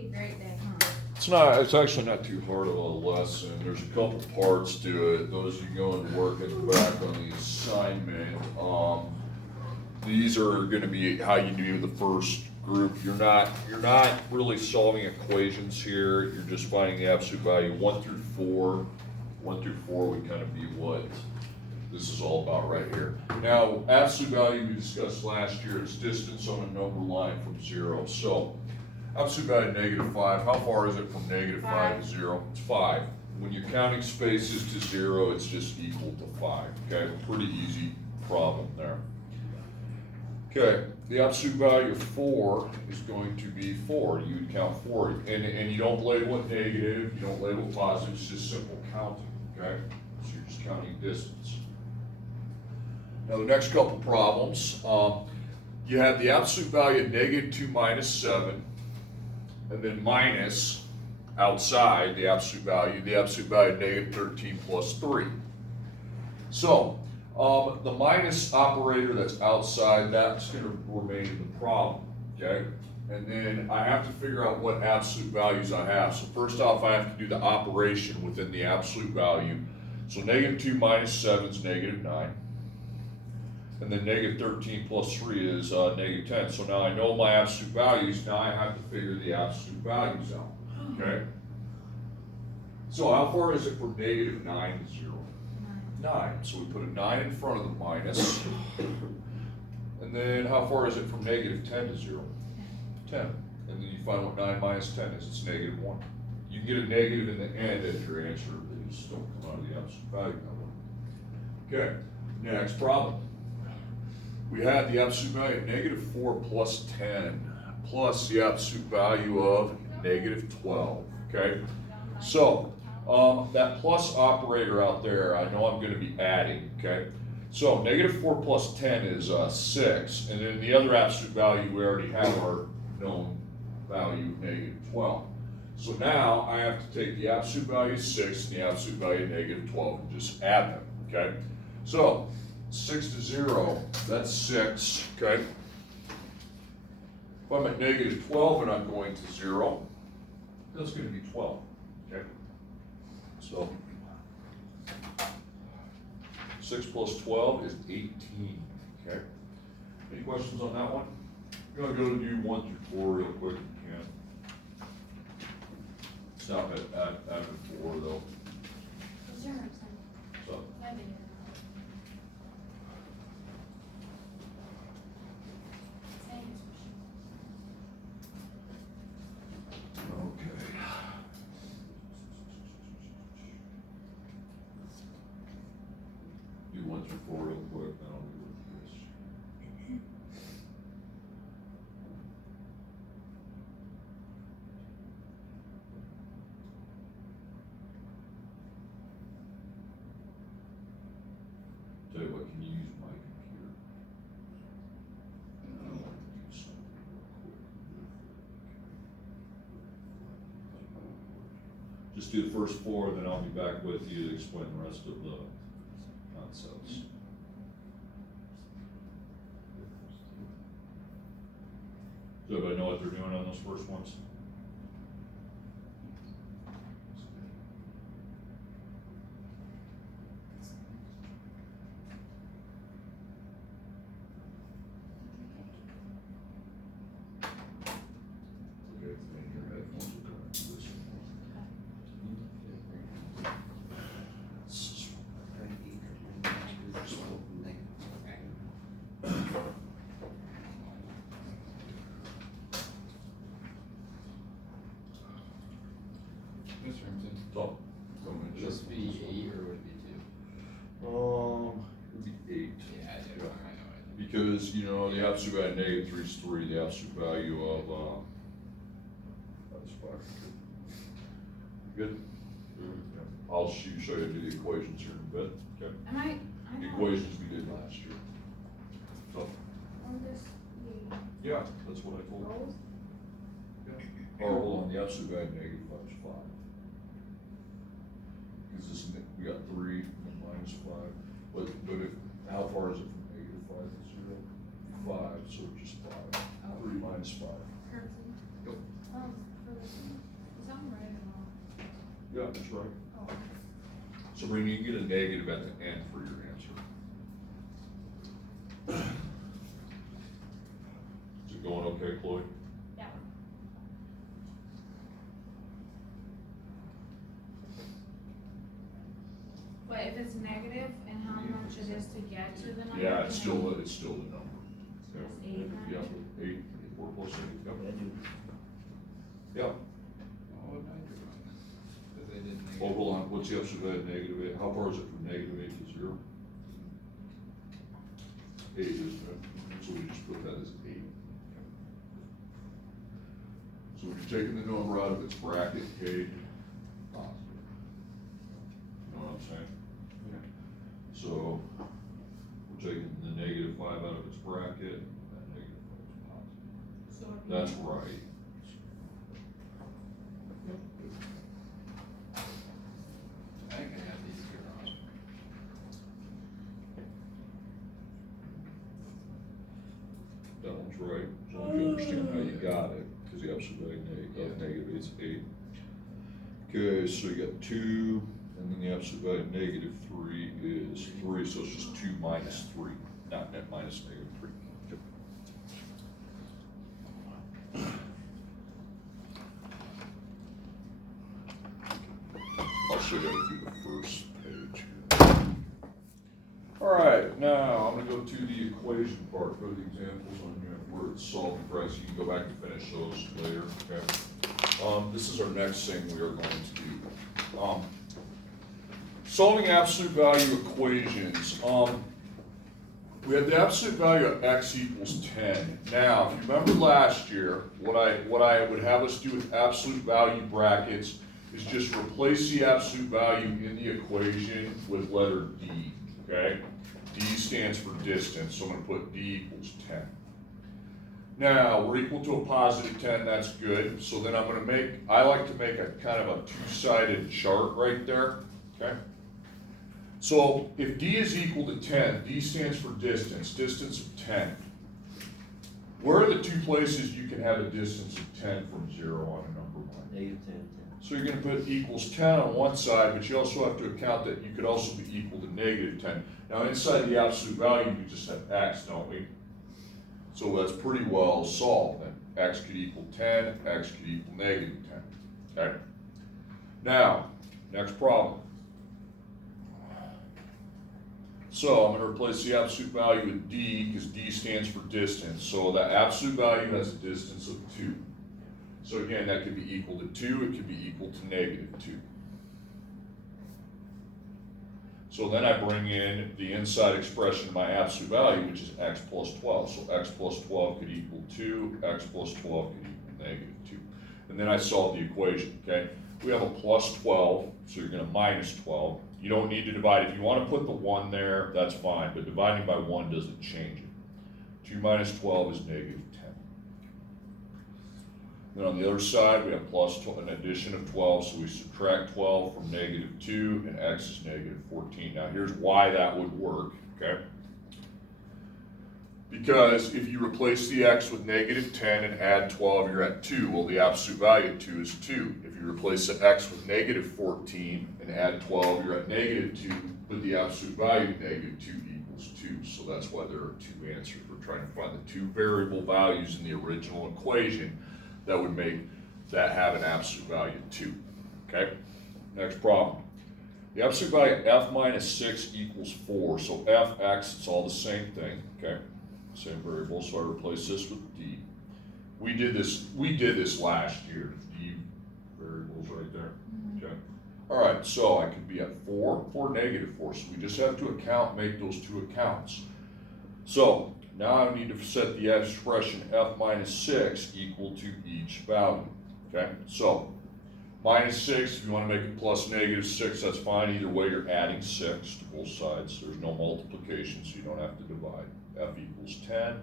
be a great day. It's actually not too hard of a lesson. There's a couple parts to it. Those of you going to work in the back on the assignment, these are gonna be how you do the first group. You're not really solving equations here. You're just finding the absolute value 1 through 4. 1 through 4 would kind of be what this is all about right here. Now, absolute value we discussed last year is distance on a number line from 0. So, absolute value -5. How far is it from -5 to 0? It's 5. When you're counting spaces to 0, it's just equal to 5. Okay, pretty easy problem there. Okay, the absolute value of 4 is going to be 4. You would count 4. And you don't label it negative, you don't label it positive, it's just simple counting. Okay, so you're just counting distance. Now the next couple problems, you have the absolute value of -2 minus 7, and then minus outside the absolute value of -13 plus 3. So the minus operator that's outside, that's going to remain in the problem, okay? And then I have to figure out what absolute values I have. So first off, I have to do the operation within the absolute value. So -2 minus 7 is -9. And then -13 plus 3 is -10. So now I know my absolute values. Now I have to figure the absolute values out, okay? So how far is it from -9 to 0? 9. So we put a 9 in front of the minus. And then how far is it from -10 to 0? 10. And then you find what 9 minus 10 is. It's -1. You can get a negative in the end as your answer. They just don't come out of the absolute value number. Okay, next problem. We had the absolute value of -4 plus 10 plus the absolute value of -12. Okay, so that plus operator out there, I know I'm going to be adding. Okay, so -4 plus 10 is 6, and then the other absolute value we already have our known value of -12. So now I have to take the absolute value of 6 and the absolute value of -12 and just add them. Okay, so 6 to 0, that's 6, okay? If I'm at -12 and I'm going to 0, that's going to be 12, okay? So 6 plus 12 is 18, okay? Any questions on that one? I'm going to go to do 1 through 4 real quick if you can. Stop at 4 though. What's your son? So. My video. Okay. Do 1 through 4 real quick, then I'll do this. Tell you what, can you use my computer? I want to do something real quick. Just do the first 4, then I'll be back with you to explain the rest of the concepts. Does everybody know what they're doing on those first ones? Okay, and your headphones will come into this one. Mr. Hampton, So, would this be 8 or would it be 2? it'd be 8. Yeah, I know. Because, you know, the absolute value of -3 is 3, the absolute value of, that's 5. Good? Yeah. I'll show you how to do the equations here in a bit, okay? I The know. equations we did last year. So, On this, yeah, that's what I told you. rolls? Yeah. Or hold on, the absolute value of -5 is 5. Because this, we got 3 and -5, but if, how far is it from -5 to 0? 5, so it's just 5. 3 minus 5. Currency. Yep. For this Yeah, that's right. Oh, So when you get a negative at the end for your answer. Is it going okay, Chloe? yeah. But if it's negative and how much it is to get to the number? Yeah, it's can I- still the number. So it's 8 then? Yeah, 8, 4 plus 8, yep. I do. Yep. Oh, no, you're fine. Cause they didn't. make Oh, it. hold on, what's the absolute value of negative 8? How far is it from negative 8 to 0? 8, isn't it? So we just put that as 8. So if you're taking the number out of its bracket, K, positive. You know what I'm saying? So we're taking the negative 5 out of its bracket, and that negative 5 is positive. So it'd be- That's right. I think I have these here on. That one's right, as long as you understand how you got it, because the absolute value of negative 8 is 8. Okay, so you got 2, and then the absolute value of negative 3 is 3, so it's just 2 minus 3, not net minus negative 3. I'll show you how to do the first page here. All right, now I'm gonna go to the equation part, go to the examples on here where it's solving for x. You can go back and finish those later, okay? This is our next thing we are going to do. Solving absolute value equations. We have the absolute value of x equals 10. Now, if you remember last year, what I would have us do with absolute value brackets is just replace the absolute value in the equation with letter D, okay? D stands for distance, so I'm gonna put D equals 10. Now, we're equal to a positive 10, that's good. So then I like to make a kind of a two-sided chart right there, okay? So if D is equal to 10, D stands for distance of 10. Where are the two places you can have a distance of 10 from 0 on a number line? Negative 10. So you're gonna put equals 10 on one side, but you also have to account that you could also be equal to negative 10. Now inside the absolute value, we just have x, don't we? So that's pretty well solved then. X could equal 10, x could equal negative 10, okay? Now, next problem. So I'm gonna replace the absolute value with D, because D stands for distance. So the absolute value has a distance of 2. So again, that could be equal to 2, it could be equal to negative 2. So then I bring in the inside expression of my absolute value, which is x plus 12. So x plus 12 could equal 2, x plus 12 could equal negative 2. And then I solve the equation, okay? We have a plus 12, so you're gonna minus 12. You don't need to divide. If you wanna put the 1 there, that's fine, but dividing by 1 doesn't change it. 2 minus 12 is negative 10. Then on the other side, we have plus 12, an addition of 12, so we subtract 12 from negative 2, and x is negative 14. Now here's why that would work, okay? Because if you replace the x with negative 10 and add 12, you're at 2. Well, the absolute value of 2 is 2. If you replace the x with negative 14 and add 12, you're at negative 2, but the absolute value of negative 2 equals 2. So that's why there are 2 answers. We're trying to find the 2 variable values in the original equation that would make that have an absolute value of 2, okay? Next problem. The absolute value of f minus 6 equals 4, so fx, it's all the same thing, okay? Same variable, so I replace this with d. We did this last year, d variables right there, okay? All right, so I could be at 4 or negative 4, so we just have to make those 2 accounts. So now I need to set the expression f minus 6 equal to each value, okay? So, minus 6, if you want to make it plus negative 6, that's fine. Either way, you're adding 6 to both sides. There's no multiplication, so you don't have to divide. F equals 10,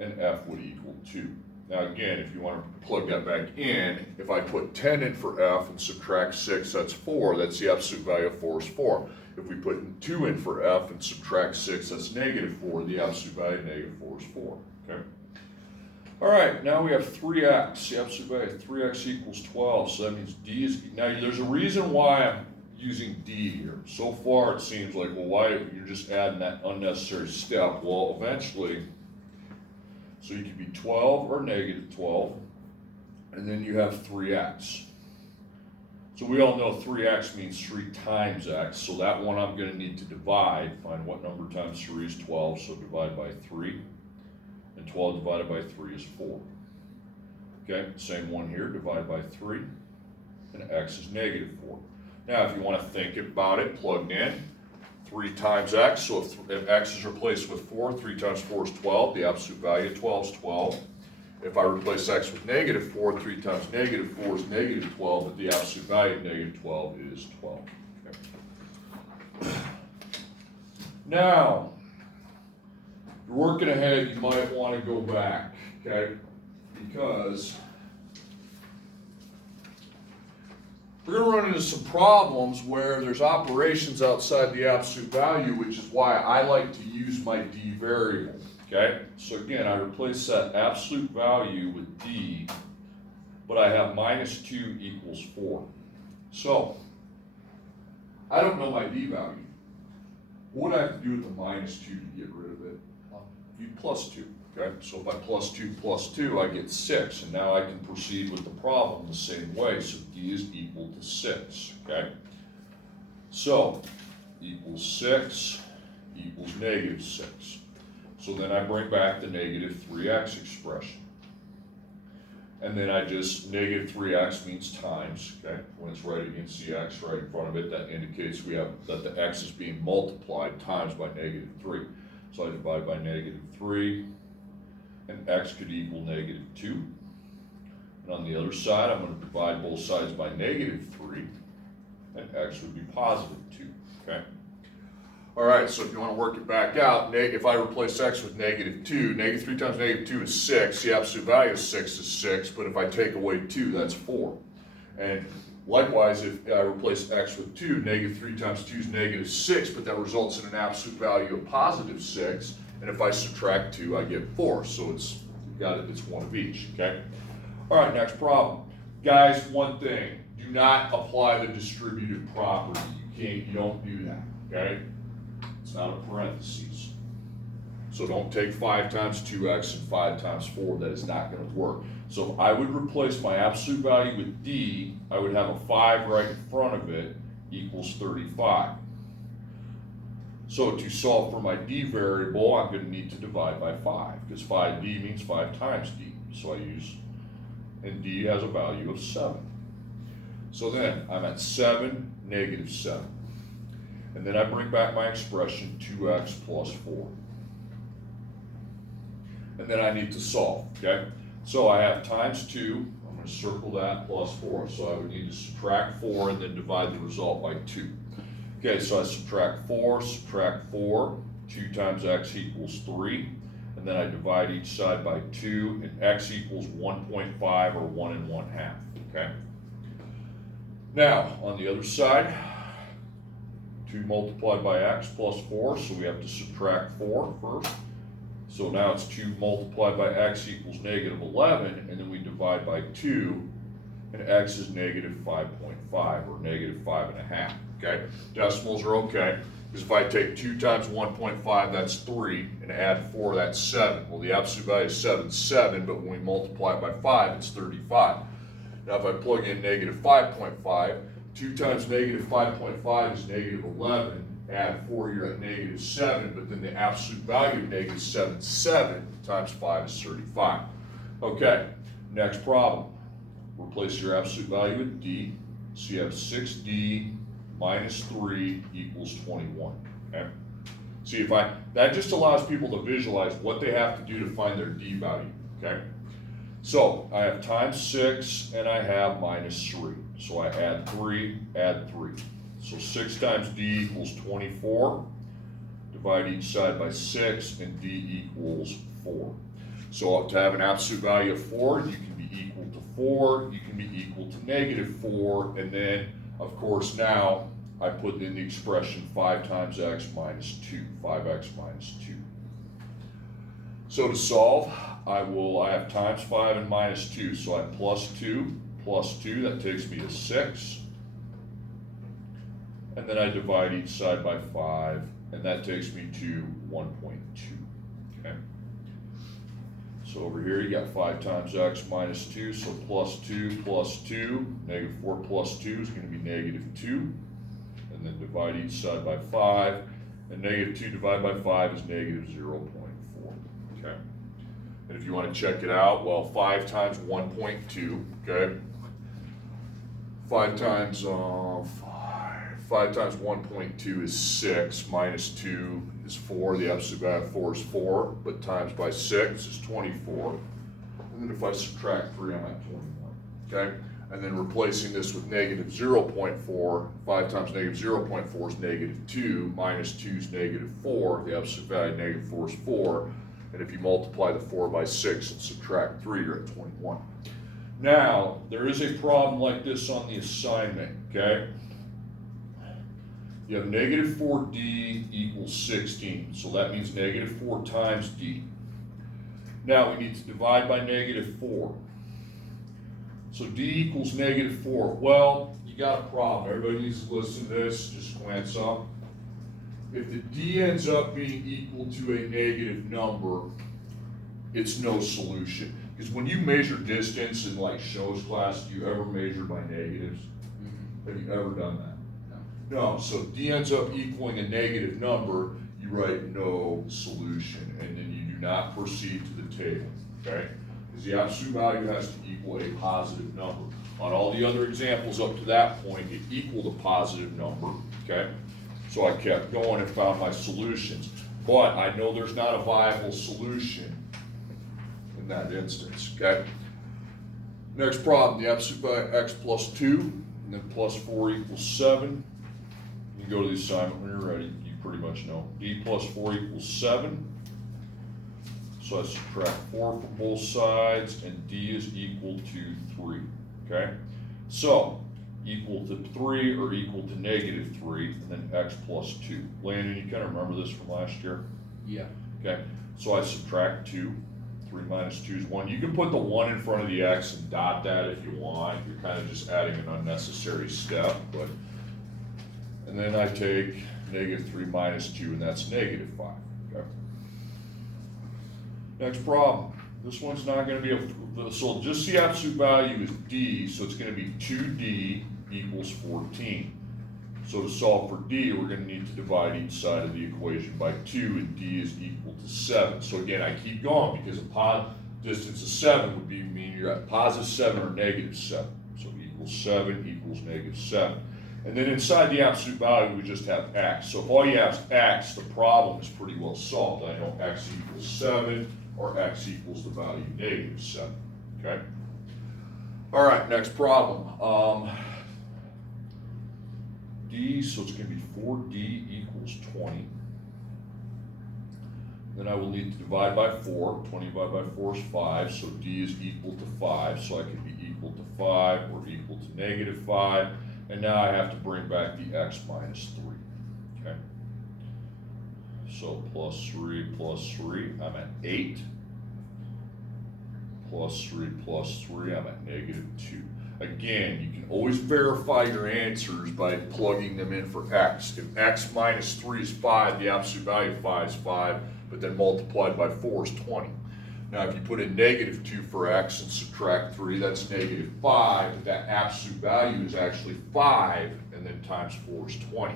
and f would equal 2. Now again, if you want to plug that back in, if I put 10 in for f and subtract 6, that's 4. That's the absolute value of 4 is 4. If we put 2 in for f and subtract 6, that's negative 4. The absolute value of negative 4 is 4, okay? All right, now we have 3x, the absolute value of 3x equals 12, so that means d is, now there's a reason why I'm using d here. So far it seems like, well, why, you're just adding that unnecessary step. Well, eventually, so you can be 12 or negative 12, and then you have 3x. So we all know 3x means 3 times x, so that one I'm going to need to divide. Find what number times 3 is 12, so divide by 3. And 12 divided by 3 is 4. Okay, same one here, divide by 3, and x is negative 4. Now if you want to think about it, plugged in, 3 times x, so if x is replaced with 4, 3 times 4 is 12, the absolute value of 12 is 12. If I replace x with negative 4, 3 times negative 4 is negative 12, but the absolute value of negative 12 is 12. Okay. Now, if you're working ahead, you might want to go back, okay? Because we're going to run into some problems where there's operations outside the absolute value, which is why I like to use my d variable, okay? So again, I replace that absolute value with d, but I have minus 2 equals 4. So, I don't know my d value. What would I have to do with the minus 2 to get rid of it? You plus 2, okay? So if I plus 2, I get 6, and now I can proceed with the problem the same way. So d is equal to 6, okay? So, equals 6 equals negative 6. So then I bring back the negative 3x expression. And then I just, negative 3x means times, okay? When it's right against the x right in front of it, that indicates we have that the x is being multiplied times by negative 3. So I divide by negative 3, and x could equal negative 2. And on the other side, I'm going to divide both sides by negative 3, and x would be positive 2, okay? All right, so if you want to work it back out, if I replace x with negative 2, negative 3 times negative 2 is 6. The absolute value of 6 is 6, but if I take away 2, that's 4. And likewise, if I replace x with 2, negative 3 times 2 is negative 6, but that results in an absolute value of positive 6. And if I subtract 2, I get 4. So it's one of each, okay? All right, next problem. Guys, one thing, do not apply the distributive property. You don't do that, okay? It's not a parentheses. So don't take 5 times 2x and 5 times 4. That is not going to work. So if I would replace my absolute value with d, I would have a 5 right in front of it equals 35. So to solve for my d variable, I'm going to need to divide by 5, because 5d means 5 times d. So I use, and d has a value of 7. So then I'm at 7, negative 7. And then I bring back my expression 2x plus 4. And then I need to solve, okay? So I have times 2, I'm going to circle that, plus 4. So I would need to subtract 4 and then divide the result by 2. Okay, so I subtract 4, 2 times x equals 3. And then I divide each side by 2, and x equals 1.5 or 1 1/2, okay? Now, on the other side, 2 multiplied by x plus 4, so we have to subtract 4 first. So now it's 2 multiplied by x equals negative 11, and then we divide by 2, and x is negative 5.5, or negative 5.5, okay? Decimals are okay, because if I take 2 times 1.5, that's 3, and add 4, that's 7. Well, the absolute value is 7, but when we multiply it by 5, it's 35. Now if I plug in negative 5.5, 2 times negative 5.5 is negative 11. Add 4, you're at negative 7, but then the absolute value of negative 7 times 5 is 35. Okay, next problem. Replace your absolute value with d. So you have 6d minus 3 equals 21. Okay? See, that just allows people to visualize what they have to do to find their d value. Okay? So I have times 6 and I have minus 3. So I add 3, add 3. So 6 times d equals 24. Divide each side by 6, and d equals 4. So to have an absolute value of 4, you can be equal to 4, you can be equal to negative 4, and then, of course, now I put in the expression 5 times x minus 2, 5x minus 2. So to solve, I have times 5 and minus 2, so I have plus 2, that takes me to 6. And then I divide each side by 5, and that takes me to 1.2, okay? So over here you got 5 times x minus 2, so plus 2 plus 2, negative 4 plus 2 is going to be negative 2. And then divide each side by 5, and negative 2 divided by 5 is negative 0.4, okay? And if you want to check it out, well, 5 times 1.2, okay? 5 times 1.2 is 6, minus 2 is 4, the absolute value of 4 is 4, but times by 6 is 24. And then if I subtract 3, I'm at 21, okay? And then replacing this with negative 0.4, 5 times negative 0.4 is negative 2, minus 2 is negative 4, the absolute value of negative 4 is 4, and if you multiply the 4 by 6 and subtract 3, you're at 21. Now, there is a problem like this on the assignment, okay? You have negative 4d equals 16, so that means negative 4 times d. Now we need to divide by negative 4. So d equals negative 4. Well, you got a problem. Everybody needs to listen to this, just glance up. If the d ends up being equal to a negative number, it's no solution. Because when you measure distance in like shows class, do you ever measure by negatives? Have you ever done that? No, so if d ends up equaling a negative number, you write no solution, and then you do not proceed to the table, okay? Because the absolute value has to equal a positive number. On all the other examples up to that point, it equaled a positive number, okay? So I kept going and found my solutions. But I know there's not a viable solution in that instance, okay? Next problem, the absolute value of x plus 2, and then plus 4 equals 7. You can go to the assignment when you're ready. You pretty much know. D plus 4 equals 7. So I subtract 4 from both sides, and D is equal to 3. Okay? So, equal to 3 or equal to negative 3, and then x plus 2. Landon, you kind of remember this from last year? Yeah. Okay? So I subtract 2. 3 minus 2 is 1. You can put the 1 in front of the x and dot that if you want. You're kind of just adding an unnecessary step, but. And then I take negative 3 minus 2, and that's negative 5. Okay. Next problem. This one's not going to be so just the absolute value is d, so it's going to be 2d equals 14. So to solve for d, we're going to need to divide each side of the equation by 2, and d is equal to 7. So again, I keep going because a distance of 7 would mean you're at positive 7 or negative 7. So equals 7 equals negative 7. And then inside the absolute value, we just have x. So if all you have is x, the problem is pretty well solved. I know x equals 7, or x equals the value negative 7, okay? All right, next problem. D, so it's going to be 4d equals 20. Then I will need to divide by 4. 20 divided by 4 is 5, so d is equal to 5. So I can be equal to 5 or equal to negative 5. And now I have to bring back the x minus 3, okay? So plus 3, I'm at 8. Plus 3, I'm at negative 2. Again, you can always verify your answers by plugging them in for x. If x minus 3 is 5, the absolute value of 5 is 5, but then multiplied by 4 is 20. Now, if you put in negative 2 for x and subtract 3, that's negative 5, but that absolute value is actually 5, and then times 4 is 20.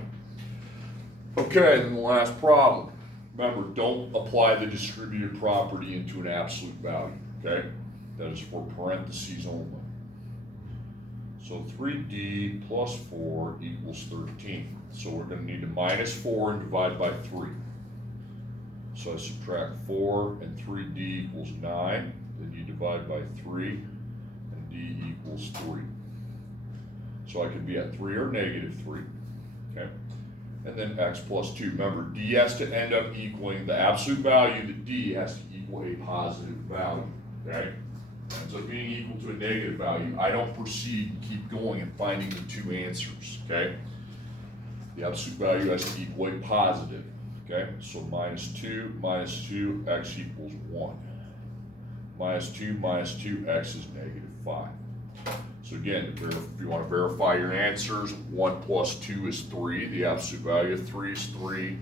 Okay, then the last problem. Remember, don't apply the distributed property into an absolute value, okay? That is for parentheses only. So 3d plus 4 equals 13. So we're going to need to minus 4 and divide by 3. So I subtract 4 and 3d equals 9. Then you divide by 3 and d equals 3. So I could be at 3 or negative 3. Okay? And then x plus 2. Remember, d has to end up equaling the absolute value that d has to equal a positive value. Okay? Ends up being equal to a negative value. I don't proceed and keep going and finding the two answers. Okay? The absolute value has to equal a positive. Okay, so minus 2, x equals 1. Minus 2, x is negative 5. So again, if you want to verify your answers, 1 plus 2 is 3. The absolute value of 3 is 3. And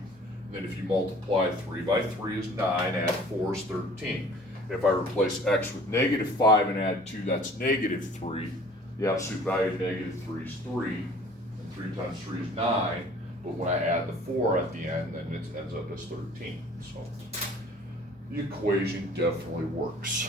then if you multiply 3 by 3 is 9, add 4 is 13. If I replace x with negative 5 and add 2, that's negative 3. The absolute value of negative 3 is 3. And 3 times 3 is 9. But when I add the 4 at the end, then it ends up as 13. So the equation definitely works.